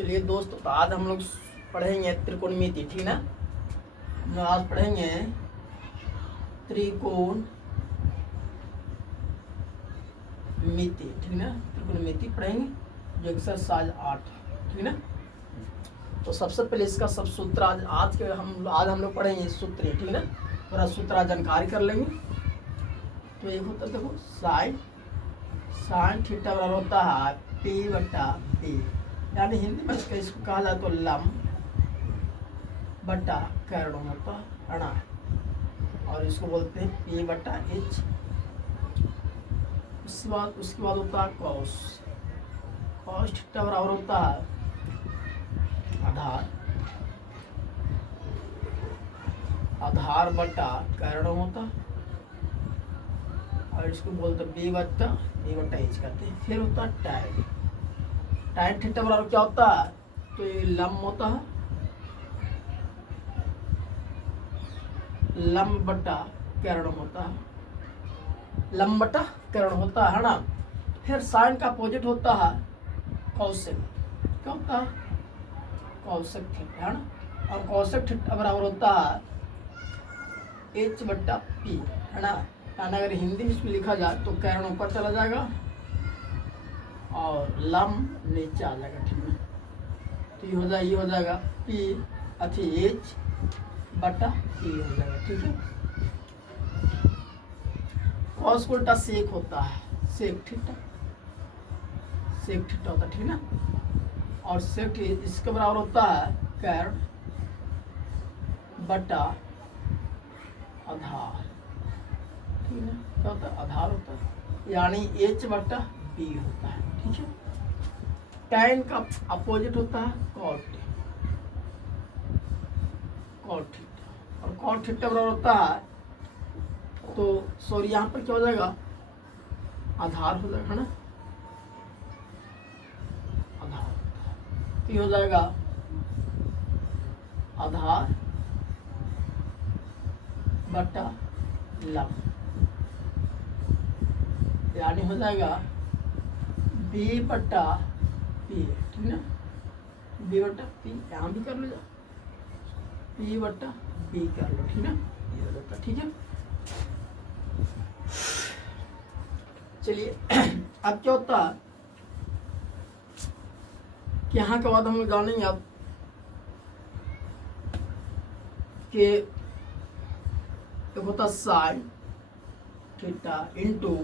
चलिए दोस्तों, तो आज हम लोग पढ़ेंगे त्रिकोणमिति, ठीक ना। हम लोग आज पढ़ेंगे त्रिकोणमिति, ठीक ना। त्रिकोणमिति पढ़ेंगे जो एक्सरसाइज 8, ठीक ना। तो सबसे पहले इसका सब सूत्र आज हम लोग पढ़ेंगे सूत्र, ठीक ना। पूरा सूत्र जानकारी कर लेंगे। तो एक होता है, देखो साइन थीटा बराबर होता है पी बटा बी, यानी हिंदी में इसको कहा जाए तो लंब बटा कर्ण होता है ना, और इसको बोलते हैं पी बटा एच। उसके बाद होता है कॉस थीटा बराबर होता है आधार बटा कर्ण होता है, और इसको बोलते हैं बी बटा एच कहते हैं। फिर होता है tan थीटा बराबर क्या होता है, तो ये लंब होता है, लंब बटा कर्ण होता है, लंब बटा कर्ण होता है ना। फिर साइन का अपोजिट होता है कौशिक, क्या होता है, कौशिक थीटा है ना। और कौशिक थीटा बराबर होता है एच बटा पी, है ना। यानी अगर हिंदी में इसमें लिखा जाए तो कर्ण ऊपर चला जाएगा और लंब नीचे आ जाएगा, ठीक है। तो ये हो जाएगा पी अथी एच बटा पी हो जाएगा, ठीक है। कॉस को उल्टा सेक होता है, सेक थीटा होता है, ठीक ना। और सेक इसके बराबर होता है कर्ण बटा आधार, ठीक है। क्या होता है, आधार होता है, यानी एच बटा बी होता है, ठीक है। tan का अपोजिट होता है cot थीटा, और cot थीटा बराबर होता है, तो सॉरी यहाँ पर क्या हो जाएगा, आधार हो जाएगा ना, आधार। तो ये हो जाएगा आधार बटा लंब, यानी हो जाएगा बी बटा पी, ठीक ना। बी बटा पी यहाँ भी कर लो, पी बटा बी कर लो, ठीक ना। ये हो जाता, ठीक है। चलिए अब क्या होता है कि यहाँ के बाद हम लोग जानेंगे अब कि एक होता sine theta into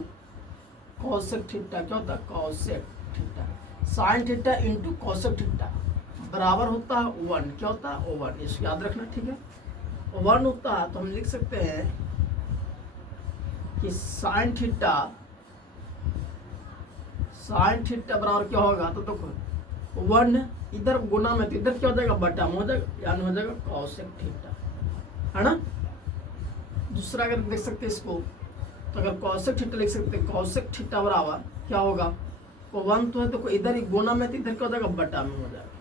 cosec theta, क्या होता है, cosec theta. Sine theta into cosec theta बराबर होता है 1, क्या होता है 1, इसको याद रखना, ठीक है। 1 होता है तो हम लिख सकते हैं कि साइन थीटा बराबर क्या होगा, तो देखो 1 इधर गुना में, तो इधर क्या हो जाएगा, बटा में हो जाएगा, यानी हो जाएगा कॉसेक थीटा, है ना। दूसरा अगर देख सकते हैं इसको, तो अगर कॉसेक थीटा लिख सकते हैं, कॉसेक थीटा बराबर क्या होगा, तो 1 तो है, तो इधर ही गुना में, तो इधर क्या हो जाएगा, बटा में हो जाएगा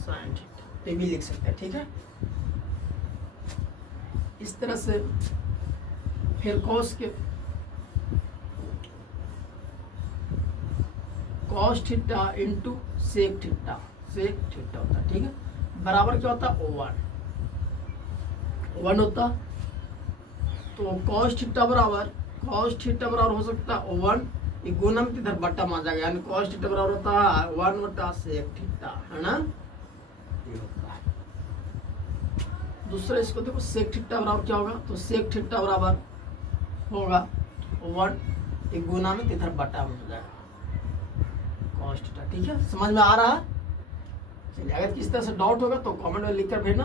साइन थीटा, ये भी लिख सकते हैं, ठीक है। इस तरह से फिर cos theta into sec theta होता है, ठीक है। बराबर क्या होता है, 1 होता, तो कॉस थीटा बराबर हो सकता है 1, ये गुना में इधर बट्टा मान जाएगा, यानी कॉस थीटा बराबर होता है 1 बटा सेक थीटा, है ना। ये होता है। दूसरा इसको देखो, सेक थीटा बराबर क्या होगा, तो सेक थीटा बराबर होगा 1, ये गुना में इधर बट्टा में हो जाएगा कॉस थीटा, ठीक है। समझ में आ रहा है। चलिए, अगर किस तरह से डाउट होगा तो कमेंट में लिखकर भेजना,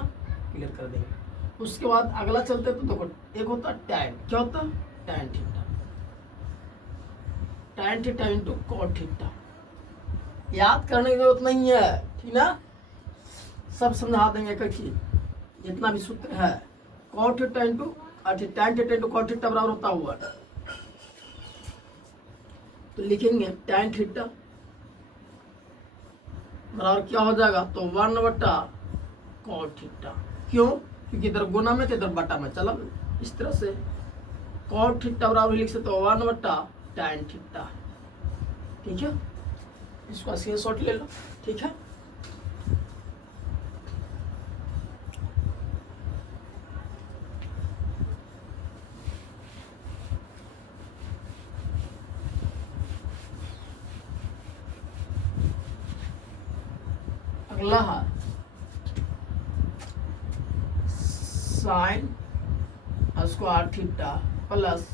क्लियर कर देंगे। उसके बाद अगला चलते हैं, तो देखो एक होता है टैन, क्या होता है, tan theta into cot theta. याद करने की जरूरत नहीं है, ठीक ना, सब समझा देंगे एक चीज, जितना भी सूत्र है। Cot theta into tan theta into cot theta बराबर होता हुआ, तो लिखेंगे टैन थीटा बराबर क्या हो जाएगा, तो 1 बटा कॉट थीटा, क्यों, क्योंकि इधर गुना में तो इधर बटा में, चला इस तरह से कॉट थीटा बराबर लिख सकते हो 1 बटा टैन थीटा, ठीक है। इसको स्क्रीनशॉट ले लो, ठीक है। अगला है sine square theta plus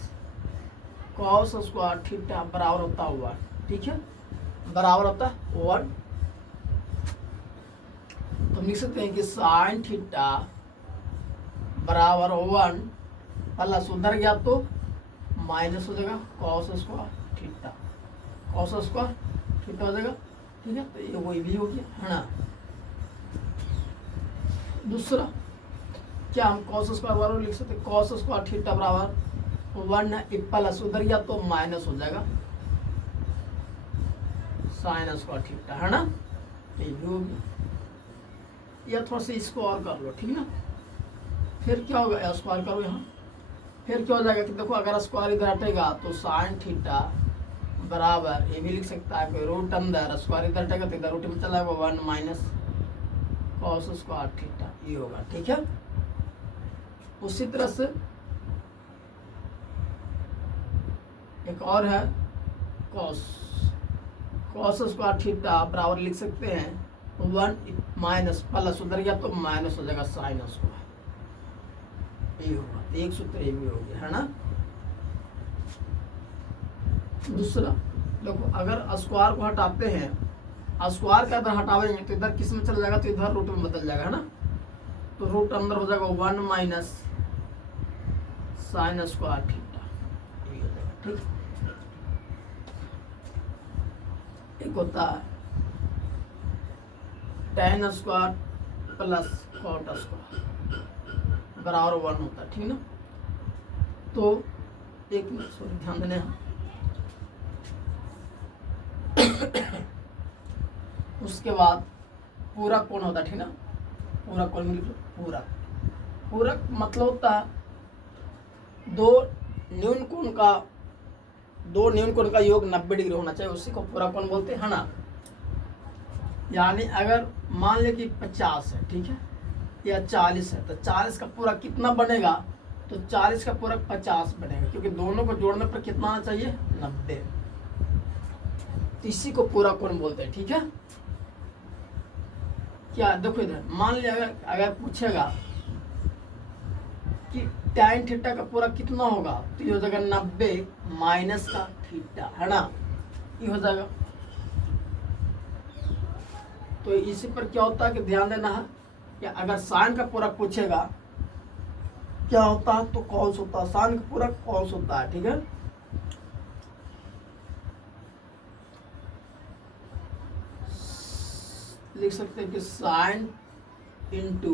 cos square theta बराबर होता हुआ, ठीक है, बराबर होता 1। तो हम लिख सकते हैं कि साइन थीटा बराबर 1 प्लस उधर गया तो माइनस हो जाएगा cos square theta, cos square theta हो जाएगा, ठीक है। तो ये वही भी हो गया, है ना। दूसरा क्या हम कॉस स्क्वायर बराबर लिख सकते हैं, कॉस स्क्वायर थीटा बराबर 1 है, प्लस उधर गया तो माइनस हो जाएगा साइन स्क्वायर थीटा, है ना। तो ये भी हो गया। या थोड़ा सा इसको और कर लो, ठीक है ना। फिर क्या होगा, स्क्वायर करो यहाँ, फिर क्या हो जाएगा कि देखो अगर स्क्वायर इधर हटेगा तो साइन थीटा बराबर ये भी लिख सकता है कोई रूट अंदर, स्क्वायर इधर हटेगा तो इधर रूट में चला जाएगा 1 माइनस कॉस स्क्वायर थीटा, ये होगा, ठीक है। उसी तरह से एक और है कॉस, कॉस स्क्वायर थीटा बराबर लिख सकते हैं 1 माइनस प्लस उधर गया तो माइनस हो जाएगा साइन स्क्वायर, ये होगा। एक सूत्र ये भी हो गया, है ना। दूसरा देखो अगर स्क्वायर को हटाते हैं, स्क्वायर का इधर हटावेंगे तो इधर किस में चला जाएगा, तो इधर रूट में बदल जाएगा, है ना। तो रूट अंदर हो जाएगा 1 माइनस साइन स्क्वायर थीटा, ये हो जाएगा, ठीक। एक होता है tan square plus cot square बराबर 1 होता है, ठीक ना। तो एक मिनट सॉरी ध्यान देने हैं। उसके बाद पूरक कोण होता है, ठीक ना। पूरक कोण लिख लो, पूरक, पूरक मतलब होता है दो न्यून कोण का योग 90 डिग्री होना चाहिए, उसी को पूरक कोण बोलते हैं, ना। यानी अगर मान ले कि 50 है, ठीक है, या 40 है, तो 40 का पूरक कितना बनेगा, तो 40 का पूरक 50 बनेगा, क्योंकि दोनों को जोड़ने पर कितना आना चाहिए, 90। तो इसी को पूरक कोण बोलते हैं, ठीक है। क्या देखो इधर मान लिया अगर पूछेगा कि tan थीटा का पूरक कितना होगा, तो ये हो जाएगा 90 माइनस का थीटा, है ना, ये हो जाएगा। तो इसी पर क्या होता है कि ध्यान देना है कि अगर साइन का पूरक पूछेगा क्या होता है, तो कॉस होता है, साइन का पूरक कॉस होता है, ठीक है। लिख सकते हैं कि sine into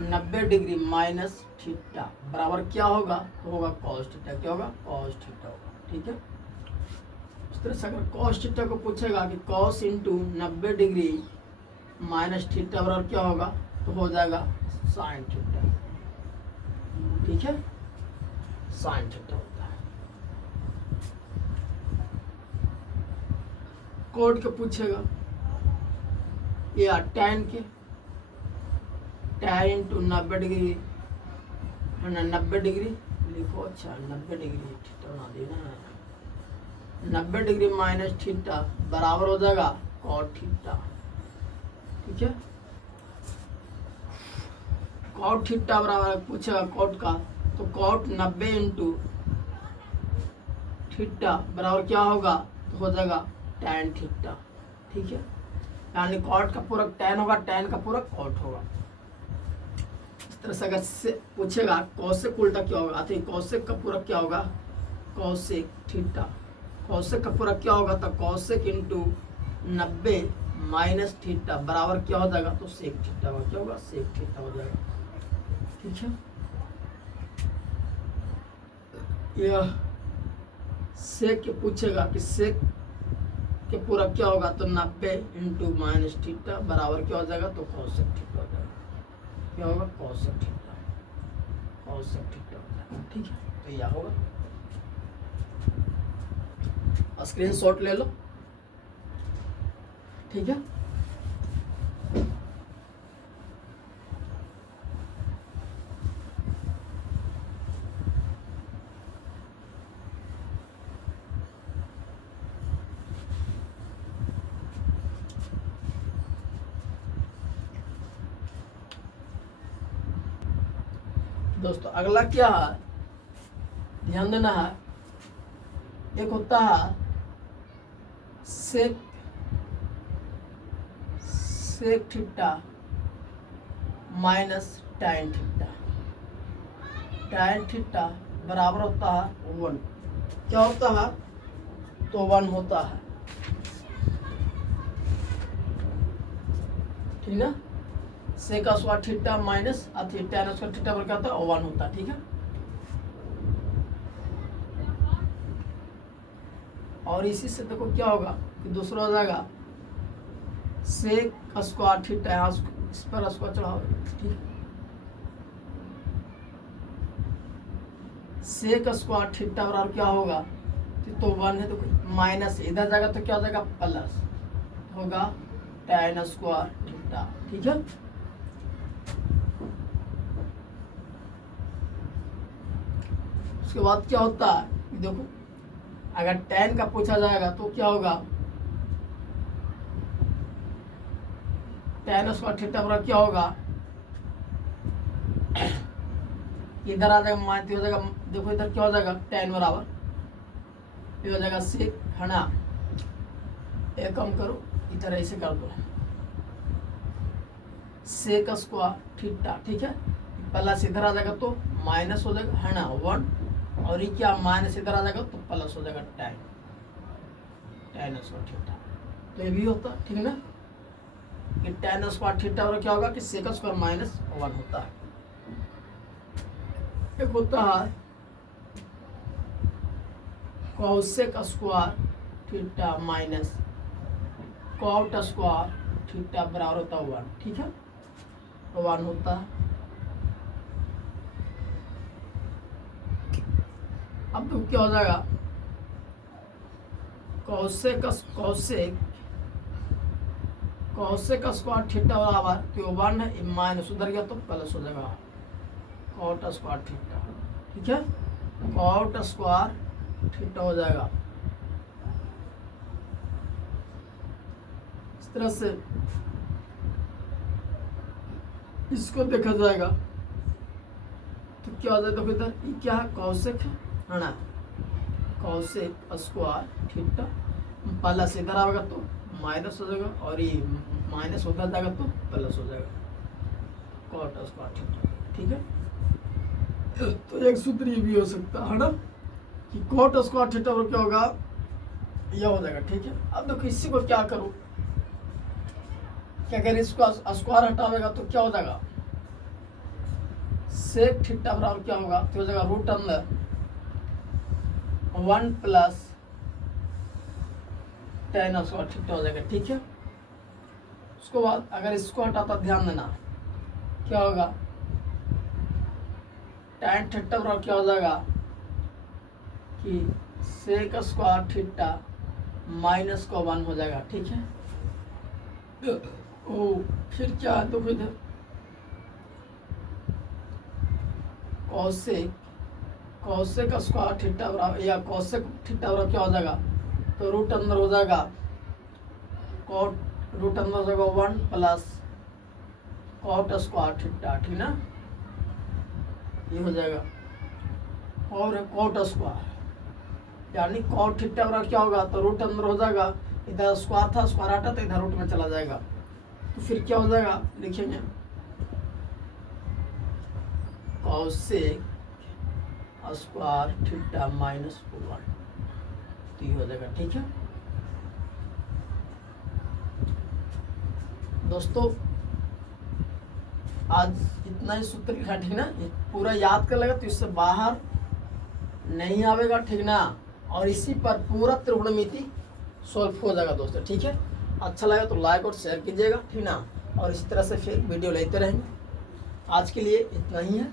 90 degree minus theta बराबर क्या होगा, तो होगा कॉस थीटा, क्या होगा, कॉस थीटा होगा, ठीक है। इस तरह से अगर कॉस थीटा को पूछेगा कि cos into 90 degree minus theta बराबर क्या होगा, तो हो जाएगा साइन थीटा, ठीक है, साइन थीटा होता है। कोड के पूछेगा या tan के, tan इंटू 90 डिग्री, है ना, 90 डिग्री लिखो, अच्छा 90 डिग्री थीटा बना देना, 90 डिग्री माइनस थीटा बराबर हो जाएगा कॉट थीटा, ठीक है। कॉट थीटा बराबर पूछेगा कॉट का, तो कॉट 90 इंटू थीटा बराबर क्या होगा, तो हो जाएगा tan थीटा, ठीक है। यानी कॉट का पूरक tan होगा, tan का पूरक कॉट होगा। इस तरह से अगर से पूछेगा कॉसेक उल्टा क्या होगा, तो कॉसेक का पूरक क्या होगा, कॉसेक थीटा, कॉसेक का पूरक क्या होगा, तो कॉसेक इंटू 90 माइनस थीटा बराबर क्या हो जाएगा, तो सेक थीटा होगा, क्या होगा, सेक थीटा हो जाएगा, ठीक है। यह सेक के पूछेगा कि सेक के पूरा क्या होगा, तो 90 इंटू माइनस थीटा बराबर क्या हो जाएगा, तो कॉसेक थीटा हो जाएगा, क्या होगा, कॉसेक थीटा, कॉसेक थीटा हो जाएगा, ठीक है। तो यह होगा, स्क्रीनशॉट ले लो। ठीक है। दोस्तों अगला क्या है, ध्यान देना है। एक होता है sec theta minus tan theta. tan theta बराबर होता है 1। क्या होता है, तो 1 होता है, ठीक ना। Sec square theta minus tan square theta बराबर क्या होता है, 1 होता है, ठीक है। और इसी से देखो क्या होगा कि दूसरा हो जाएगा सेक स्क्वायर थीटा, इस पर स्क्वायर चढ़ाओ, ठीक है। सेक स्क्वायर थीटा बराबर क्या होगा, तो 1 है तो माइनस इधर जाएगा तो क्या हो जाएगा, प्लस होगा tan स्क्वायर थीटा, ठीक है। उसके बाद क्या होता है, देखो अगर tan का पूछा जाएगा तो क्या होगा, tan स्क्वायर थीटा बराबर क्या होगा, इधर आ जाएगा माइनस हो जाएगा। देखो इधर क्या हो जाएगा, tan बराबर ये हो जाएगा सेक, है ना। एक कम करो, इधर ऐसे कर दो, सेक स्क्वायर थीटा, ठीक है। प्लस इधर आ जाएगा तो माइनस हो जाएगा, है ना 1। और ये क्या, माइनस इधर आ जाएगा तो प्लस हो जाएगा tan स्क्वायर थीटा। तो ये भी होता है, ठीक है ना, कि tan स्क्वायर थीटा और क्या होगा कि सेक स्क्वायर माइनस 1 होता है। एक होता है cosec square theta minus cot square theta बराबर होता है 1, ठीक है, तो 1 होता है। अब तो क्या हो जाएगा, कॉसेक स्क्वायर थीटा बराबर तो 1 है, माइनस उधर गया तो प्लस हो जाएगा कॉट स्क्वायर थीटा, ठीक है। कॉट स्क्वायर थीटा हो जाएगा। इस तरह से इसको देखा जाएगा तो क्या हो जाएगा, देखो इधर ये क्या है, कॉसेक है ना, कॉसेक स्क्वायर थीटा प्लस इधर आएगा तो माइनस हो जाएगा, और ये माइनस उधर जाएगा तो प्लस हो जाएगा कॉट स्क्वायर थीटा, ठीक है। तो एक सूत्र ये भी हो सकता है ना कि कॉट स्क्वायर थीटा और क्या होगा, यह हो जाएगा, ठीक है। अब देखो इसी को क्या करूं, क्या अगर इसको स्क्वायर हटावेगा तो क्या हो जाएगा, सेक थीटा बराबर क्या होगा, तो हो जाएगा रूट अंदर 1 प्लस tan स्क्वायर थीटा हो जाएगा, ठीक है। उसके बाद अगर इसको हटाता, ध्यान देना क्या होगा, tan थीटा बराबर क्या हो जाएगा कि सेक स्क्वायर थीटा माइनस का 1 हो जाएगा, ठीक है। ओ फिर क्या है, तो फिर कॉसेक स्क्वायर थीटा बराबर या कॉसेक थीटा बराबर क्या हो जाएगा, तो रूट अंदर हो जाएगा कॉट, रूट अंदर हो जाएगा 1 प्लस कॉट स्क्वायर थीटा, ठीक ना, ये हो जाएगा। और कॉट स्क्वायर यानी कॉट थीटा बराबर क्या होगा, तो रूट अंदर हो जाएगा, इधर स्क्वायर था, स्क्वायर हटा तो इधर रूट में चला जाएगा, तो फिर क्या हो जाएगा, लिखेंगे कॉसेक स्क्वायर थीटा माइनस 1, तो ये हो जाएगा, ठीक है। दोस्तों आज इतना ही सूत्र लिखा, ठीक ना, ये पूरा याद कर लेगा तो इससे बाहर नहीं आवेगा, ठीक ना। और इसी पर पूरा त्रिकोणमिति सॉल्व हो जाएगा दोस्तों, ठीक है। अच्छा लगा तो लाइक और शेयर कीजिएगा, ठीक ना, और इसी तरह से फिर वीडियो लेते रहेंगे। आज के लिए इतना ही है।